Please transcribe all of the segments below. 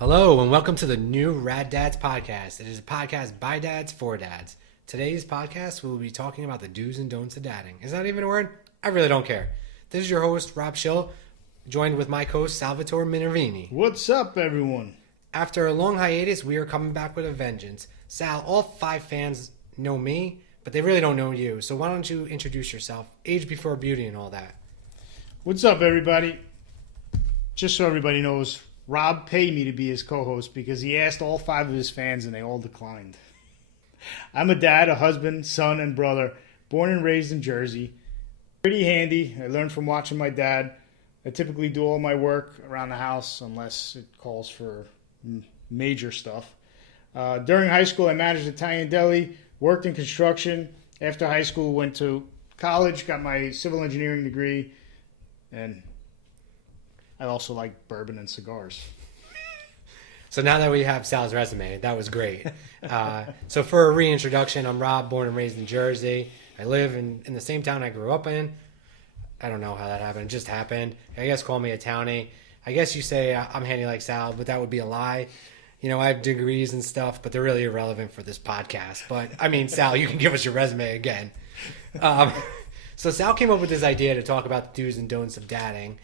Hello and welcome to the new Rad Dads podcast. It is a podcast by dads for dads. Today's podcast we will be talking about the do's and don'ts of dadding. Is that even a word? I really don't care. This is your host, Rob Schill, joined with my co-host, Salvatore Minervini. What's up, everyone? After a long hiatus, we are coming back with a vengeance. Sal, all 5 fans know me, but they really don't know you. So why don't you introduce yourself? Age before beauty and all that. What's up, everybody? Just so everybody knows, Rob paid me to be his co-host because he asked all 5 of his fans and they all declined. I'm a dad, a husband, son, and brother, born and raised in Jersey. Pretty handy. I learned from watching my dad. I typically do all my work around the house unless it calls for major stuff. During high school, I managed Italian deli, worked in construction. After high school, went to college, got my civil engineering degree, and I also like bourbon and cigars. So now that we have Sal's resume, that was great. So for a reintroduction, I'm Rob, born and raised in Jersey. I live in the same town I grew up in. I don't know how that happened. It just happened. I guess call me a townie. I guess you say I'm handy like Sal, but that would be a lie. You know, I have degrees and stuff, but they're really irrelevant for this podcast. But, I mean, Sal, you can give us your resume again. So Sal came up with this idea to talk about the do's and don'ts of dadding.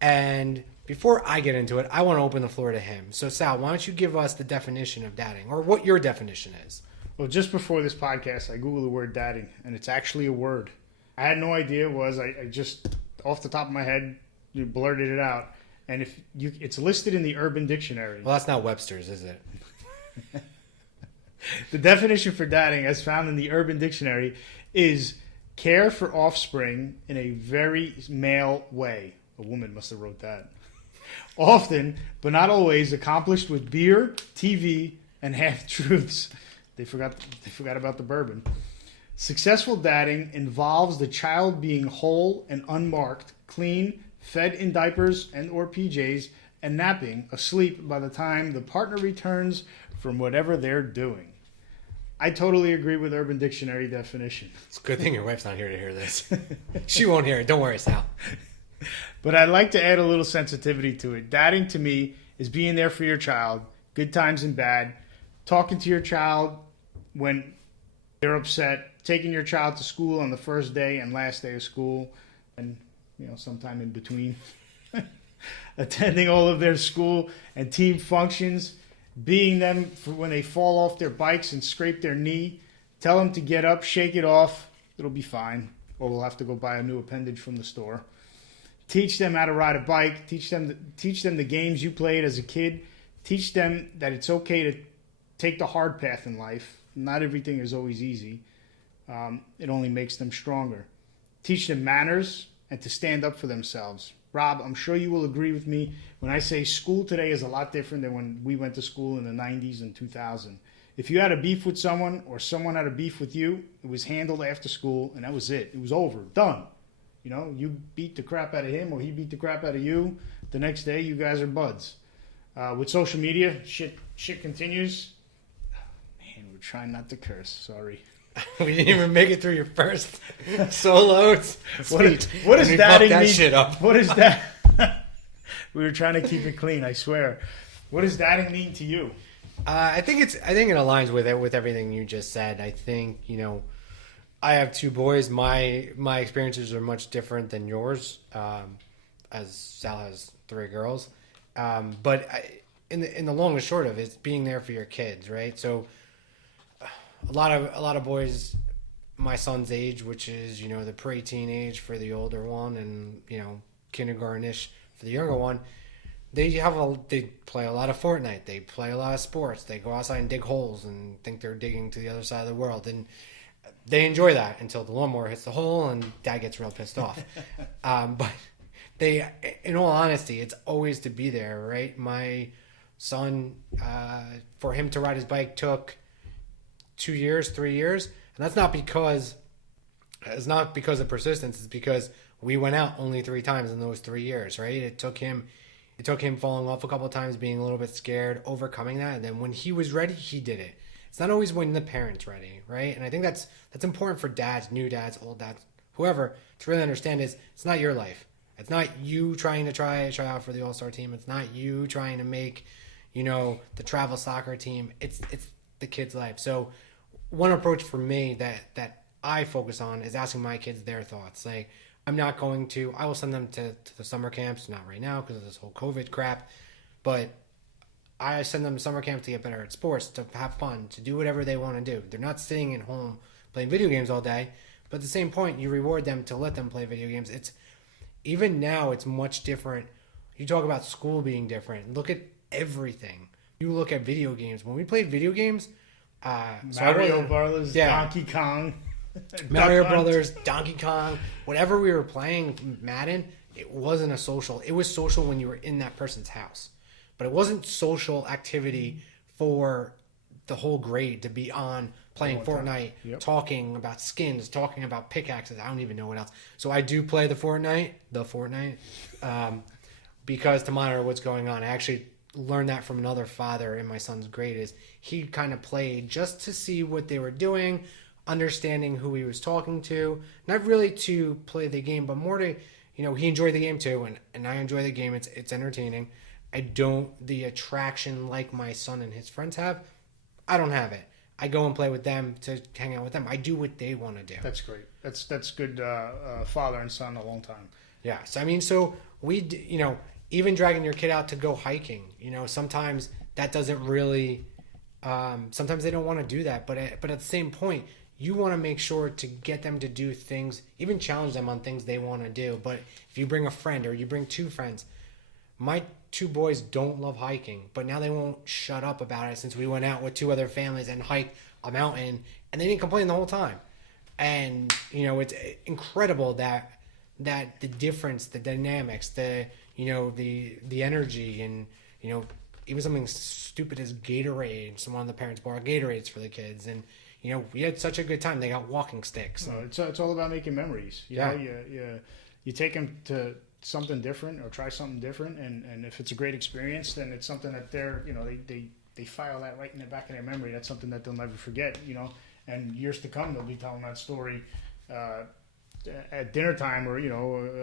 And before I get into it, I want to open the floor to him. So, Sal, why don't you give us the definition of dadding, or what your definition is? Well, just before this podcast, I Googled the word dadding, and it's actually a word. I had no idea it was. I just, off the top of my head, blurted it out. And it's listed in the Urban Dictionary. Well, that's not Webster's, is it? The definition for dadding, as found in the Urban Dictionary, is care for offspring in a very male way. A woman must have wrote that. Often, but not always, accomplished with beer, TV, and half-truths. They forgot about the bourbon. Successful dadding involves the child being whole and unmarked, clean, fed in diapers and or PJs, and napping, asleep by the time the partner returns from whatever they're doing. I totally agree with Urban Dictionary definition. It's a good thing your wife's not here to hear this. She won't hear it. Don't worry, Sal. But I'd like to add a little sensitivity to it. Dadding to me is being there for your child, good times and bad, talking to your child when they're upset, taking your child to school on the first day and last day of school, and sometime in between, attending all of their school and team functions, being them for when they fall off their bikes and scrape their knee, tell them to get up, shake it off, it'll be fine, or we'll have to go buy a new appendage from the store. Teach them how to ride a bike. Teach them the games you played as a kid. Teach them that it's okay to take the hard path in life. Not everything is always easy. It only makes them stronger. Teach them manners and to stand up for themselves. Rob, I'm sure you will agree with me when I say school today is a lot different than when we went to school in the 90s and 2000. If you had a beef with someone or someone had a beef with you, it was handled after school and that was it. It was over. Done. You beat the crap out of him or he beat the crap out of you. The next day, you guys are buds. With social media, shit continues. Man, we're trying not to curse. Sorry. We didn't even make it through your first solo speech. What does dadding mean? Shit up. What is that? We were trying to keep it clean, I swear. What does dadding mean to you? I think it aligns with everything you just said. I think, I have 2 boys. My experiences are much different than yours, as Sal has 3 girls. But in the long and short of it, it's being there for your kids, right? So a lot of boys my son's age, which is the pre-teen age for the older one, and kindergarten-ish for the younger one. They play a lot of Fortnite. They play a lot of sports. They go outside and dig holes and think they're digging to the other side of the world. And they enjoy that until the lawnmower hits the hole and dad gets real pissed off. But they, in all honesty, it's always to be there, right? My son, for him to ride his bike took 2 years, 3 years. And that's not because of persistence. It's because we went out only 3 times in those 3 years, right? It took him falling off a couple of times, being a little bit scared, overcoming that. And then when he was ready, he did it. It's not always when the parent's ready, right? And I think that's important for dads, new dads, old dads, whoever, to really understand is it's not your life. It's not you trying to try out for the all-star team. It's not you trying to make, the travel soccer team. It's the kid's life. So one approach for me that I focus on is asking my kids their thoughts. Like, I will send them to the summer camps, not right now because of this whole COVID crap, but I send them to summer camps to get better at sports, to have fun, to do whatever they want to do. They're not sitting at home playing video games all day, but at the same point, you reward them to let them play video games. Even now, it's much different. You talk about school being different. Look at everything. You look at video games. When we played video games, Mario Brothers, Donkey Kong. Mario Brothers, Donkey Kong, whatever we were playing, Madden, it wasn't a social. It was social when you were in that person's house. But it wasn't social activity for the whole grade to be on playing Fortnite, talking about skins, talking about pickaxes. I don't even know what else. So I do play the Fortnite, because to monitor what's going on. I actually learned that from another father in my son's grade. Is he kind of played just to see what they were doing, understanding who he was talking to, not really to play the game, but more to, he enjoyed the game too, and I enjoy the game. It's entertaining. The attraction like my son and his friends have, I don't have it. I go and play with them to hang out with them. I do what they want to do. That's great. That's good father and son a long time. Yeah. So we, even dragging your kid out to go hiking, sometimes that doesn't really, sometimes they don't want to do that. But at the same point, you want to make sure to get them to do things, even challenge them on things they want to do. But if you bring a friend or you bring two friends, my two boys don't love hiking, but now they won't shut up about it since we went out with two other families and hiked a mountain, and they didn't complain the whole time. And, it's incredible that the difference, the dynamics, the energy, and, even something stupid as Gatorade. So one of the parents bought Gatorades for the kids, and, we had such a good time. They got walking sticks. It's all about making memories. You take them to something different or try something different, and if it's a great experience, then it's something that they file that right in the back of their memory. That's something that they'll never forget, and years to come they'll be telling that story at dinner time or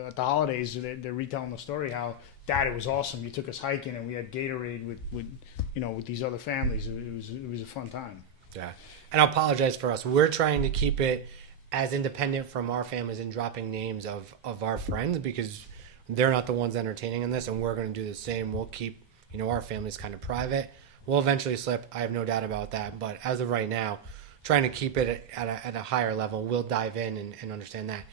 at the holidays. They're retelling the story how, Dad, it was awesome, you took us hiking and we had Gatorade with these other families. It was a fun time. Yeah. And I apologize for us. We're trying to keep it as independent from our families and dropping names of our friends, because they're not the ones entertaining in this, and we're going to do the same. We'll keep, our families kind of private. We'll eventually slip. I have no doubt about that. But as of right now, trying to keep it at a higher level. We'll dive in and understand that.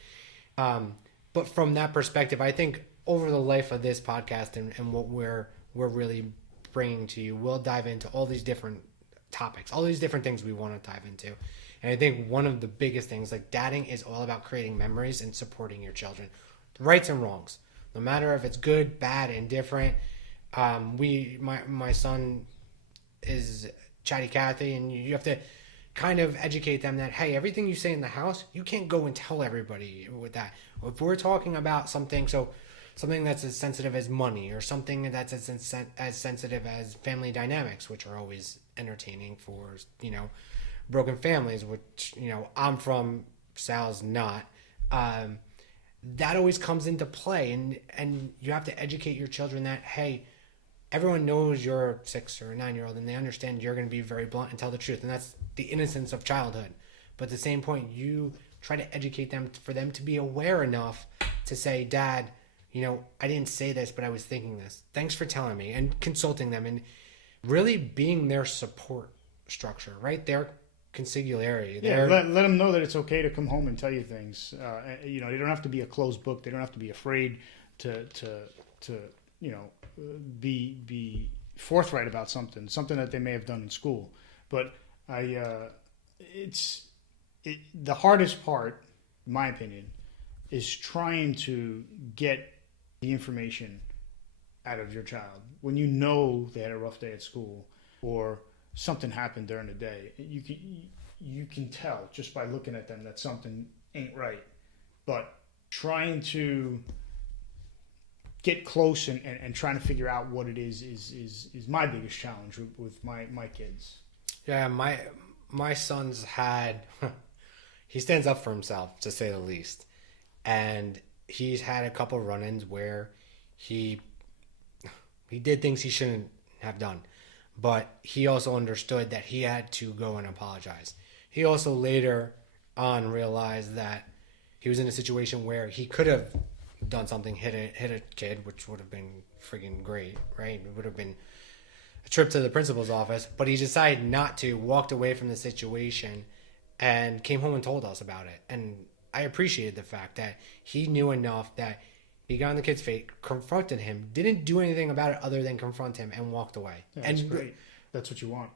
But from that perspective, I think over the life of this podcast and what we're really bringing to you, we'll dive into all these different topics, all these different things we want to dive into. And I think one of the biggest things, like, dadding is all about creating memories and supporting your children, rights and wrongs, no matter if it's good, bad, indifferent. My son is chatty Cathy, and you have to kind of educate them that, hey, everything you say in the house, you can't go and tell everybody with that. If we're talking about something that's as sensitive as money, or something that's as sensitive as family dynamics, which are always entertaining for, broken families, which, I'm from, Sal's not. That always comes into play, and you have to educate your children that, hey, everyone knows you're a 6 or a 9-year-old, and they understand you're going to be very blunt and tell the truth, and that's the innocence of childhood. But at the same point, you try to educate them for them to be aware enough to say, Dad, I didn't say this, but I was thinking this. Thanks for telling me, and consulting them, and really being their support structure, right? Their consigliere. Let them know that it's okay to come home and tell you things. They don't have to be a closed book. They don't have to be afraid to be forthright about something that they may have done in school. But the hardest part, in my opinion, is trying to get the information out of your child when they had a rough day at school or something happened during the day. You can tell just by looking at them that something ain't right. But trying to get close and trying to figure out what it is my biggest challenge with my kids. Yeah, my son's he stands up for himself, to say the least. And he's had a couple run-ins where he did things he shouldn't have done. but he also understood that he had to go and apologize. He also later on realized that he was in a situation where he could have done something, hit a kid, which would have been freaking great, right? It would have been a trip to the principal's office, but he decided not to, walked away from the situation, and came home and told us about it. And I appreciated the fact that he knew enough that he got on the kid's face, confronted him, didn't do anything about it other than confront him, and walked away. Yeah, and that's great. That's what you want.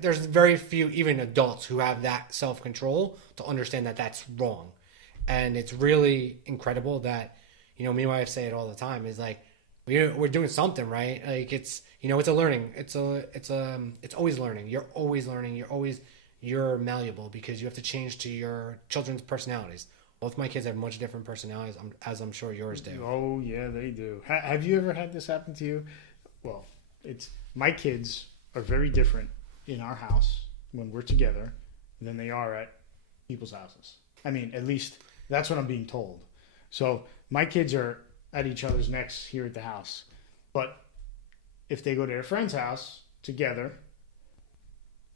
There's very few, even adults, who have that self-control to understand that that's wrong. And it's really incredible that, me and my wife say it all the time, is like, we're doing something right. Like, it's, it's a learning. It's always learning. You're always learning. You're malleable because you have to change to your children's personalities. Both my kids have much different personalities, as I'm sure yours do. Oh, yeah, they do. Have you ever had this happen to you? Well, my kids are very different in our house when we're together than they are at people's houses. I mean, at least that's what I'm being told. So my kids are at each other's necks here at the house. But if they go to their friend's house together,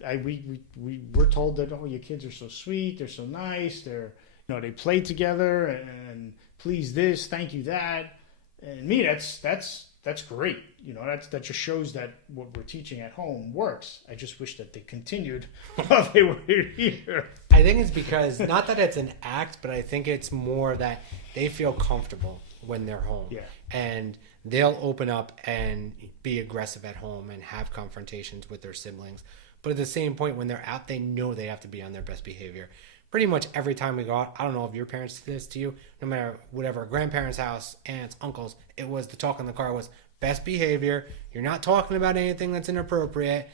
we're told that, oh, your kids are so sweet, they're so nice, they play together and please this, thank you that. And me, that's great. That just shows that what we're teaching at home works. I just wish that they continued while they were here. I think it's because, not that it's an act, but I think it's more that they feel comfortable when they're home. Yeah. And they'll open up and be aggressive at home and have confrontations with their siblings. But at the same point, when they're out, they know they have to be on their best behavior. Pretty much every time we go out, I don't know if your parents did this to you, no matter whatever, grandparents' house, aunts, uncles, it was the talk in the car was best behavior. You're not talking about anything that's inappropriate.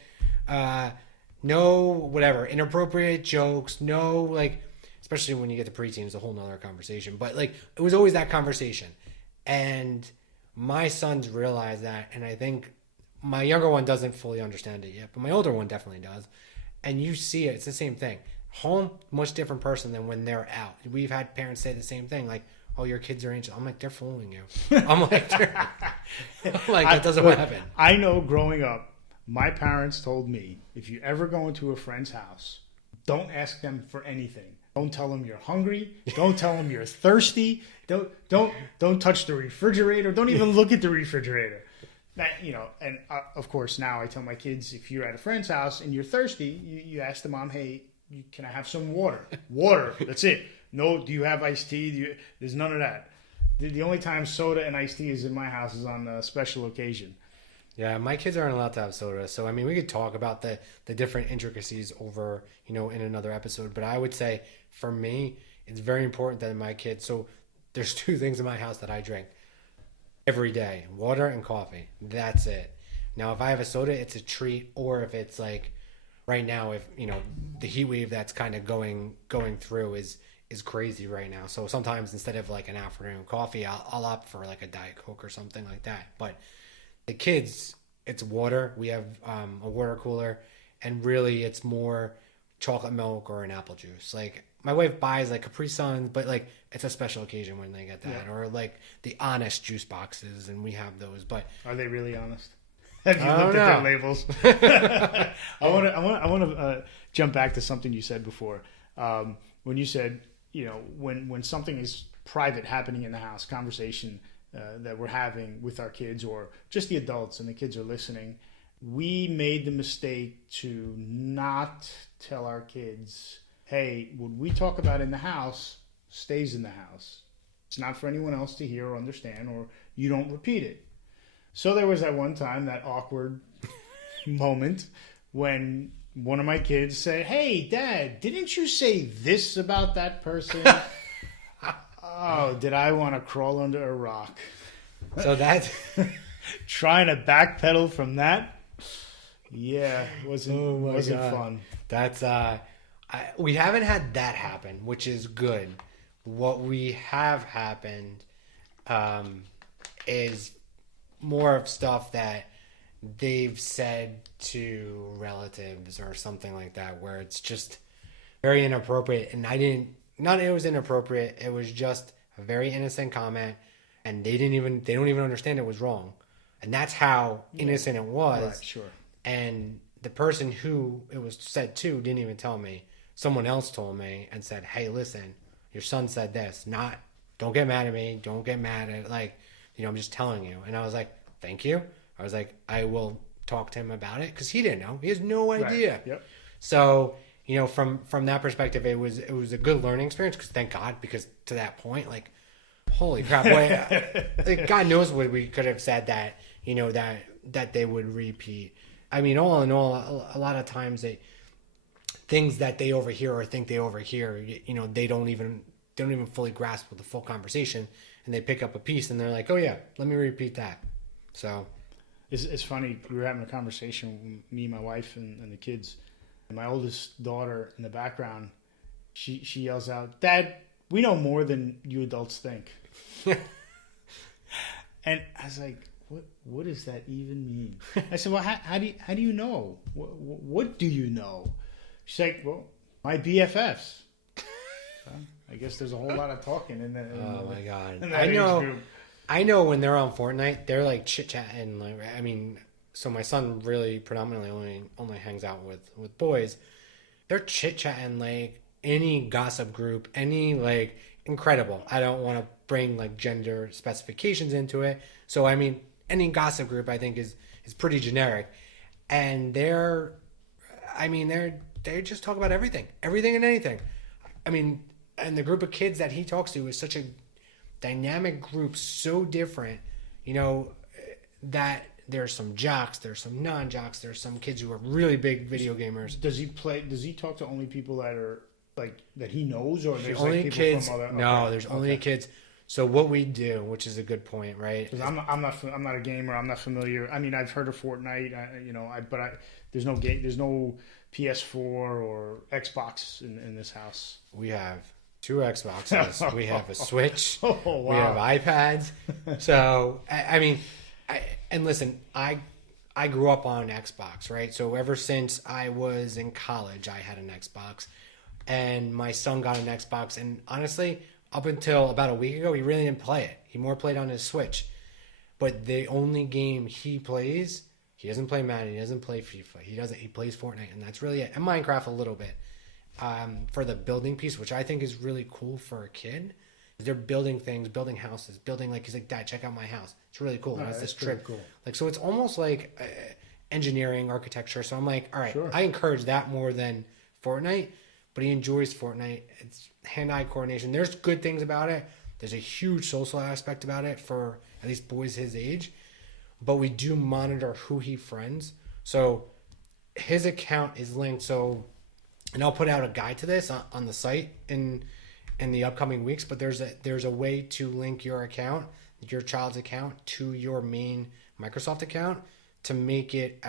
No, whatever, inappropriate jokes. No, like, especially when you get to preteen, it's a whole nother conversation. But, like, it was always that conversation. And my sons realize that, and I think my younger one doesn't fully understand it yet, but my older one definitely does. And you see it, it's the same thing. Home, much different person than when they're out. We've had parents say the same thing, like, oh, your kids are angels. I'm like, they're fooling you. I'm like, that doesn't happen. I know growing up, my parents told me, if you ever go into a friend's house, don't ask them for anything. Don't tell them you're hungry. Don't tell them you're thirsty. Don't touch the refrigerator. Don't even look at the refrigerator. That, and of course now I tell my kids, if you're at a friend's house and you're thirsty, you ask the mom, hey, can I have some water? Water. That's it. No, do you have iced tea? There's none of that. The only time soda and iced tea is in my house is on a special occasion. Yeah, my kids aren't allowed to have soda. So, I mean, we could talk about the different intricacies over, in another episode. But I would say, for me, it's very important that my kids... So, there's two things in my house that I drink every day. Water and coffee. That's it. Now, if I have a soda, it's a treat. Or if it's like... Right now, if the heat wave that's kind of going through is crazy right now. So sometimes instead of like an afternoon coffee, I'll opt for like a Diet Coke or something like that. But the kids, it's water. We have a water cooler, and really it's more chocolate milk or an apple juice. Like my wife buys like Capri Suns, but like it's a special occasion when they get that, or like the Honest juice boxes, and we have those. But are they really honest? Have you looked at their labels? I want to jump back to something you said before. When you said, when something is private happening in the house, conversation that we're having with our kids or just the adults and the kids are listening, we made the mistake to not tell our kids, hey, what we talk about in the house stays in the house. It's not for anyone else to hear or understand, or you don't repeat it. So there was that one time, that awkward moment when one of my kids said, hey, Dad, didn't you say this about that person? Oh, did I want to crawl under a rock? So that's... Trying to backpedal from that? Yeah, wasn't fun. That's... we haven't had that happen, which is good. What we have happened is... more of stuff that they've said to relatives or something like that, where it's just very inappropriate. And it was inappropriate. It was just a very innocent comment, and they don't even understand it was wrong. And that's how innocent it was. Right, sure. And the person who it was said to didn't even tell me. Someone else told me and said, hey, listen, your son said this. Don't get mad at me. Don't get mad at, I'm just telling you. And I was like, thank you. I was like, I will talk to him about it, because he didn't know. He has no idea. Right. Yep. So, from that perspective, it was a good learning experience, because thank God, because to that point, holy crap, God knows what we could have said that, that they would repeat. I mean, all in all, a lot of times things that they overhear or think they overhear, they don't even fully grasp with the full conversation, and they pick up a piece and they're like, oh yeah, let me repeat that. So it's funny. We were having a conversation, me, my wife, and the kids, and my oldest daughter in the background, she yells out, Dad, we know more than you adults think. And I was like, what does that even mean? I said, well, how do you know? What do you know? She's like, well, my BFFs. So I guess there's a whole lot of talking in that. Oh my God. Group. I know when they're on Fortnite, they're like chit chatting. So my son really predominantly only hangs out with boys. They're chit chatting like any gossip group, any incredible. I don't want to bring gender specifications into it. So I mean, any gossip group I think is pretty generic, and they just talk about everything and anything. I mean, and the group of kids that he talks to is such a dynamic group, so different, that there's some jocks, there's some non-jocks, there's some kids who are really big video gamers. Does he talk to only people that are that he knows, or there's only people kids? From other? No, there's only kids. So what we do, which is a good point, right? Because I'm not a gamer. I'm not familiar. I mean, I've heard of Fortnite. There's no game. There's no PS4 or Xbox in this house. We have 2 Xboxes. We have a Switch. Oh, wow. We have iPads. So and listen, I grew up on Xbox, right? So ever since I was in college, I had an Xbox, and my son got an Xbox, and honestly, up until about a week ago, he really didn't play it. He more played on his Switch. But the only game he plays, he doesn't play Madden, he doesn't play FIFA, he plays Fortnite, and that's really it. And Minecraft a little bit. For the building piece, which I think is really cool for a kid. They're building things, building houses, he's like, Dad, check out my house. It's really cool. It's this trip. Cool. So it's almost like engineering, architecture. So I'm like, all right, sure. I encourage that more than Fortnite. But he enjoys Fortnite. It's hand-eye coordination. There's good things about it. There's a huge social aspect about it for at least boys his age. But we do monitor who he friends. So his account is linked. So, and I'll put out a guide to this on the site in the upcoming weeks. But there's a way to link your account, your child's account, to your main Microsoft account to make it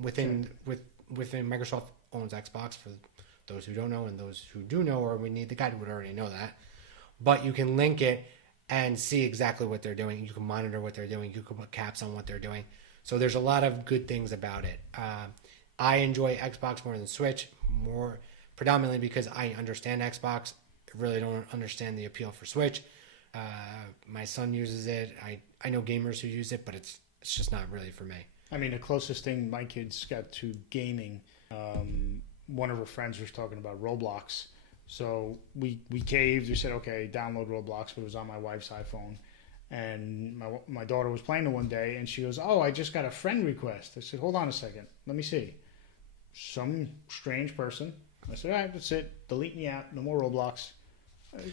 within Microsoft owns Xbox for those who don't know, and those who do know, or we need the guide would already know that. But you can link it and see exactly what they're doing. You can monitor what they're doing. You can put caps on what they're doing. So there's a lot of good things about it. I enjoy Xbox more than Switch, more predominantly because I understand Xbox. I really don't understand the appeal for Switch. My son uses it. I know gamers who use it, but it's just not really for me. I mean, the closest thing my kids got to gaming, one of her friends was talking about Roblox. So we caved. We said, okay, download Roblox, but it was on my wife's iPhone. And my daughter was playing it one day, and she goes, oh, I just got a friend request. I said, hold on a second. Let me see. Some strange person. I said, all right, that's it. Delete me out. No more Roblox.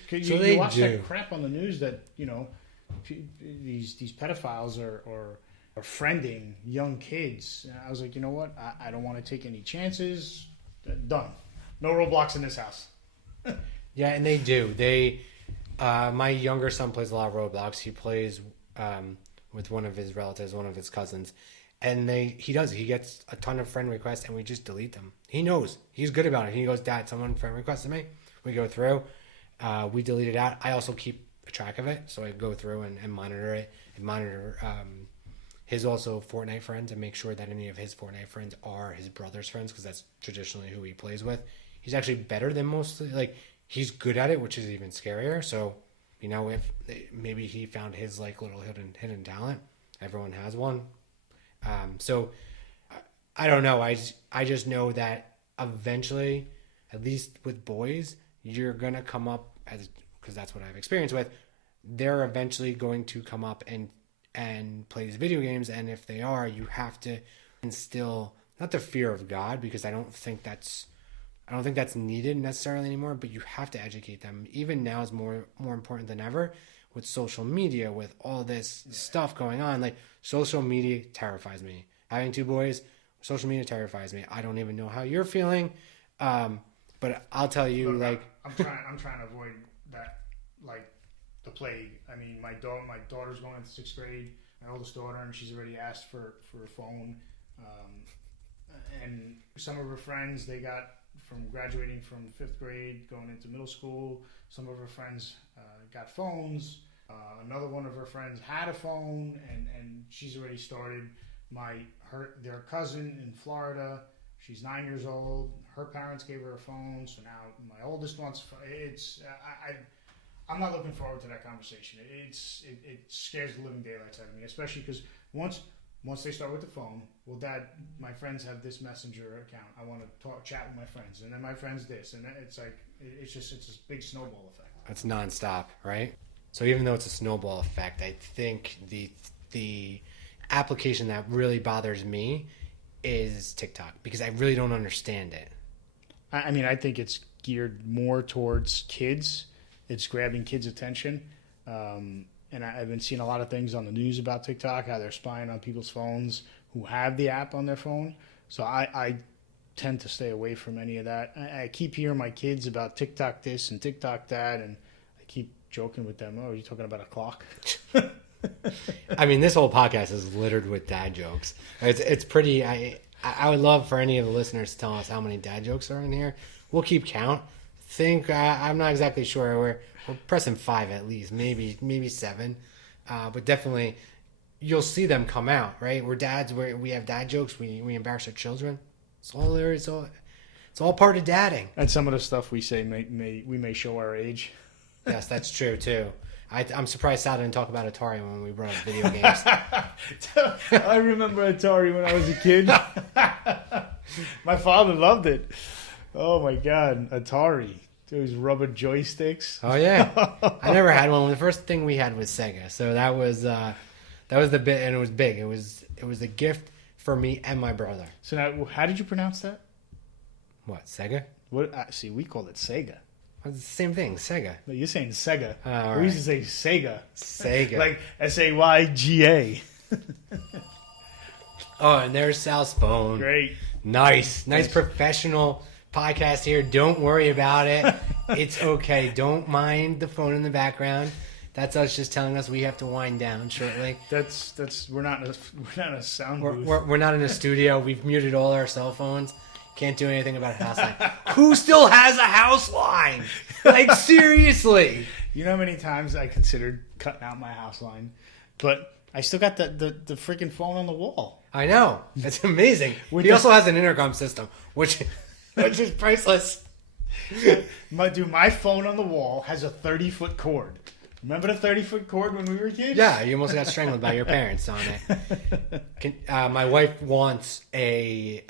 You watch that crap on the news that, these pedophiles are friending young kids. And I was like, you know what? I don't want to take any chances. Done. No Roblox in this house. Yeah, and they do. My younger son plays a lot of Roblox. He plays with one of his relatives, one of his cousins, and he gets a ton of friend requests, and we just delete them. He knows. He's good about it. He goes, Dad, someone friend requested me. We go through. We delete it out. I also keep track of it, so I go through and monitor it and monitor his also Fortnite friends and make sure that any of his Fortnite friends are his brother's friends, because that's traditionally who he plays with. He's actually better than most. He's good at it, which is even scarier. So, if maybe he found his little hidden talent, everyone has one. So I don't know. I just know that eventually, at least with boys, you're gonna come up because that's what I've experienced with. They're eventually going to come up and play these video games, and if they are, you have to instill not the fear of God, because I don't think that's needed necessarily anymore, but you have to educate them. Even now is more important than ever with social media, with all this stuff going on. Like, social media terrifies me. Having 2 boys, social media terrifies me. I don't even know how you're feeling, but I'll tell you, look, I'm trying to avoid that, like the plague. I mean, my daughter's going into 6th grade, my oldest daughter, and she's already asked for a phone. And some of her friends, they got from graduating from 5th grade, going into middle school. Some of her friends got phones. Another one of her friends had a phone, and she's already started. Their cousin in Florida, she's 9 years old. Her parents gave her a phone, so now my oldest wants. I'm not looking forward to that conversation. It scares the living daylights out of me, especially because once they start with the phone, well, Dad, my friends have this messenger account. I want to chat with my friends, and then my friends this, and it's like it's a big snowball effect. It's nonstop, right? So even though it's a snowball effect, I think the application that really bothers me is TikTok, because I really don't understand it. I mean, I think it's geared more towards kids. It's grabbing kids' attention. And I've been seeing a lot of things on the news about TikTok, how they're spying on people's phones who have the app on their phone. So I tend to stay away from any of that. I keep hearing my kids about TikTok this and TikTok that, and I keep joking with them. Oh, are you talking about a clock? I mean, this whole podcast is littered with dad jokes. It's pretty. I would love for any of the listeners to tell us how many dad jokes are in here. We'll keep count. I'm not exactly sure. We're pressing 5 at least, maybe 7, but definitely you'll see them come out. Right? We're dads. We have dad jokes. We embarrass our children. It's all there. It's all part of dadding. And some of the stuff we say we may show our age. Yes, that's true too. I'm surprised Sal didn't talk about Atari when we brought up video games. I remember Atari when I was a kid. My father loved it. Oh my God, Atari. Those rubber joysticks. Oh yeah, I never had one. The first thing we had was Sega, so that was the bit, and it was big. It was a gift for me and my brother. So now, how did you pronounce that? What, Sega? What? See, we called it Sega. It's the same thing, Sega. No, you're saying Sega. Right. We used to say Sega. Sega. Like Sayga. Oh, and there's Sal's phone. Great. Nice professional podcast here. Don't worry about it. It's okay. Don't mind the phone in the background. That's us just telling us we have to wind down shortly. We're not in a sound booth. We're not in a studio. We've muted all our cell phones. Can't do anything about a house line. Who still has a house line? Like, seriously. You know how many times I considered cutting out my house line, but I still got the freaking phone on the wall. I know. It's amazing. He also has an intercom system, which is priceless. My phone on the wall has a 30-foot cord. Remember the 30-foot cord when we were kids? Yeah, you almost got strangled by your parents on it. My wife wants a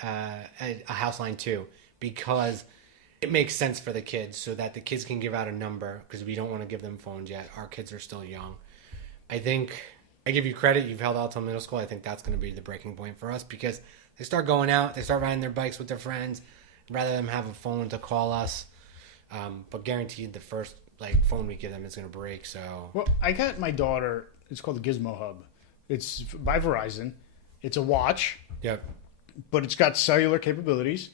house line too, because it makes sense for the kids, so that the kids can give out a number, because we don't want to give them phones yet. Our kids are still young. I think I give you credit. You've held out till middle school. I think that's going to be the breaking point for us, because they start going out, they start riding their bikes with their friends, rather than have a phone to call us. But guaranteed, the first phone we give them is going to break. So, well, I got my daughter. It's called the GizmoHub. It's by Verizon. It's a watch. Yep. But it's got cellular capabilities,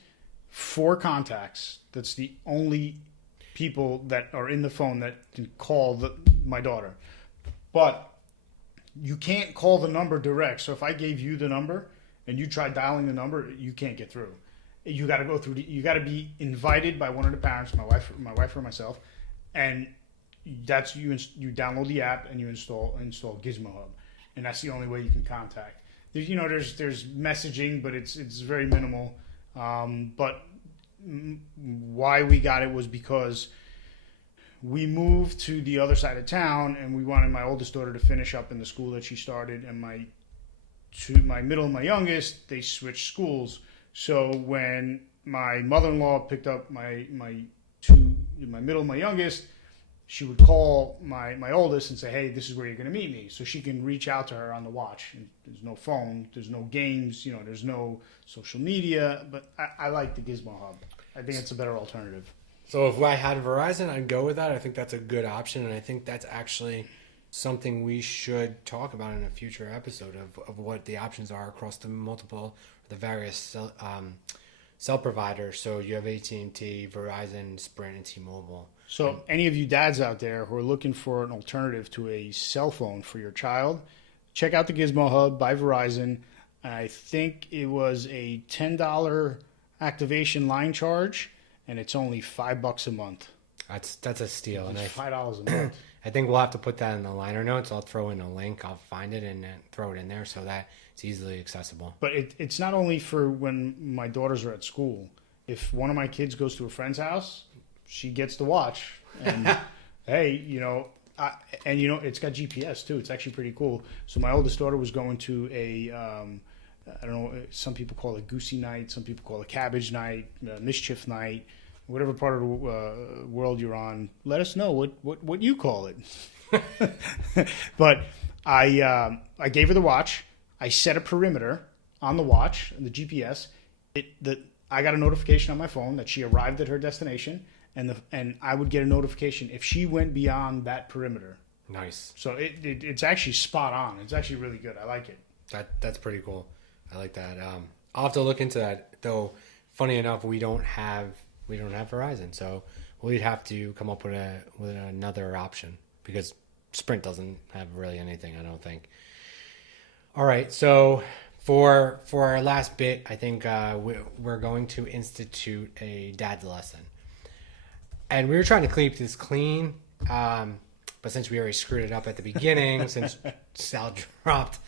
4 contacts. That's the only people that are in the phone that can call my daughter. But you can't call the number direct. So if I gave you the number and you try dialing the number, you can't get through. You got to go through. You got to be invited by one of the parents, my wife or myself. And that's you download the app and you install GizmoHub, and that's the only way you can contact. There's messaging, but it's very minimal. But why we got it was because we moved to the other side of town, and we wanted my oldest daughter to finish up in the school that she started, and my to my middle and my youngest, they switched schools. So when my mother-in-law picked up my middle and my youngest, she would call my oldest and say, hey, this is where you're going to meet me. So she can reach out to her on the watch. And there's no phone. There's no games. There's no social media. But I like the GizmoHub. I think it's a better alternative. So if I had Verizon, I'd go with that. I think that's a good option. And I think that's actually something we should talk about in a future episode of what the options are across the various cell providers. So you have AT&T, Verizon, Sprint, and T-Mobile. So any of you dads out there who are looking for an alternative to a cell phone for your child, check out the GizmoHub by Verizon. I think it was a $10 activation line charge, and it's only $5 a month. That's a steal. It's $5 a month. I think we'll have to put that in the liner notes. I'll throw in a link. I'll find it and throw it in there so that it's easily accessible. But it's not only for when my daughters are at school. If one of my kids goes to a friend's house, she gets to watch. And hey, it's got GPS too. It's actually pretty cool. So my oldest daughter was going to a, I don't know, some people call it goosey night, some people call it cabbage night, mischief night, whatever part of the world you're on. Let us know what you call it. But I gave her the watch. I set a perimeter on the watch and the GPS. I got a notification on my phone that she arrived at her destination. And I would get a notification if she went beyond that perimeter. Nice. So it's actually spot on. It's actually really good. I like it. That's pretty cool. I like that. I'll have to look into that. Though, funny enough, we don't have Verizon, so we'd have to come up with another option because Sprint doesn't have really anything. I don't think. All right, so for our last bit, I think we're going to institute a dad's lesson. And we were trying to keep this clean, but since we already screwed it up at the beginning, since Sal dropped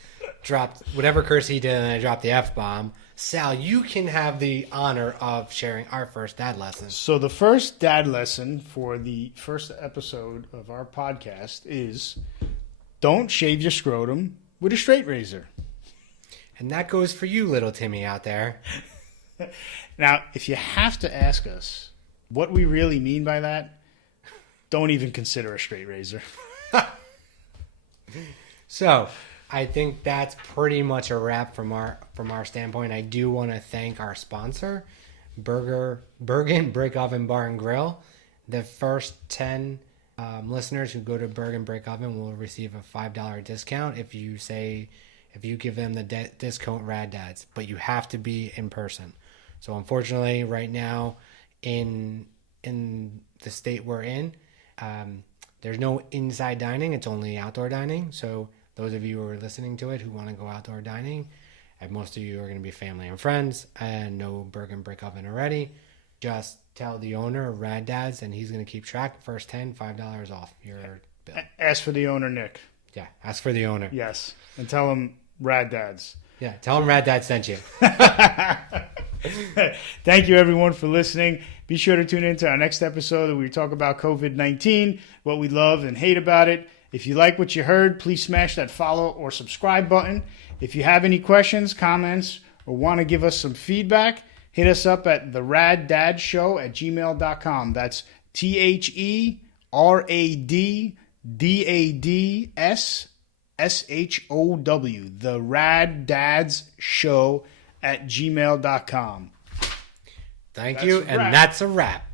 whatever curse he did and I dropped the F-bomb, Sal, you can have the honor of sharing our first dad lesson. So the first dad lesson for the first episode of our podcast is don't shave your scrotum with a straight razor. And that goes for you, little Timmy out there. Now, if you have to ask us what we really mean by that, don't even consider a straight razor. So, I think that's pretty much a wrap from our standpoint. I do want to thank our sponsor, Bergen Brick Oven Bar and Grill. The first 10 listeners who go to Bergen Brick Oven will receive a $5 discount if you give them the discount Rad Dads, but you have to be in person. So unfortunately, right now, in the state we're in, there's no inside dining. It's only outdoor dining. So those of you who are listening to it who want to go outdoor dining, and most of you are going to be family and friends and know Bergen Brick Oven already, just tell the owner of Rad Dads and he's going to keep track. First 10, $5 off your bill. Ask for the owner, Nick. Yeah, ask for the owner. Yes, and tell him Rad Dads. Yeah, tell him Rad Dad sent you. Thank you, everyone, for listening. Be sure to tune in to our next episode where we talk about COVID-19, what we love and hate about it. If you like what you heard, please smash that follow or subscribe button. If you have any questions, comments, or want to give us some feedback, hit us up at theraddadsshow@gmail.com. That's TheRaddadSSHOW. The Rad Dads Show at gmail.com. Thank you, and that's a wrap.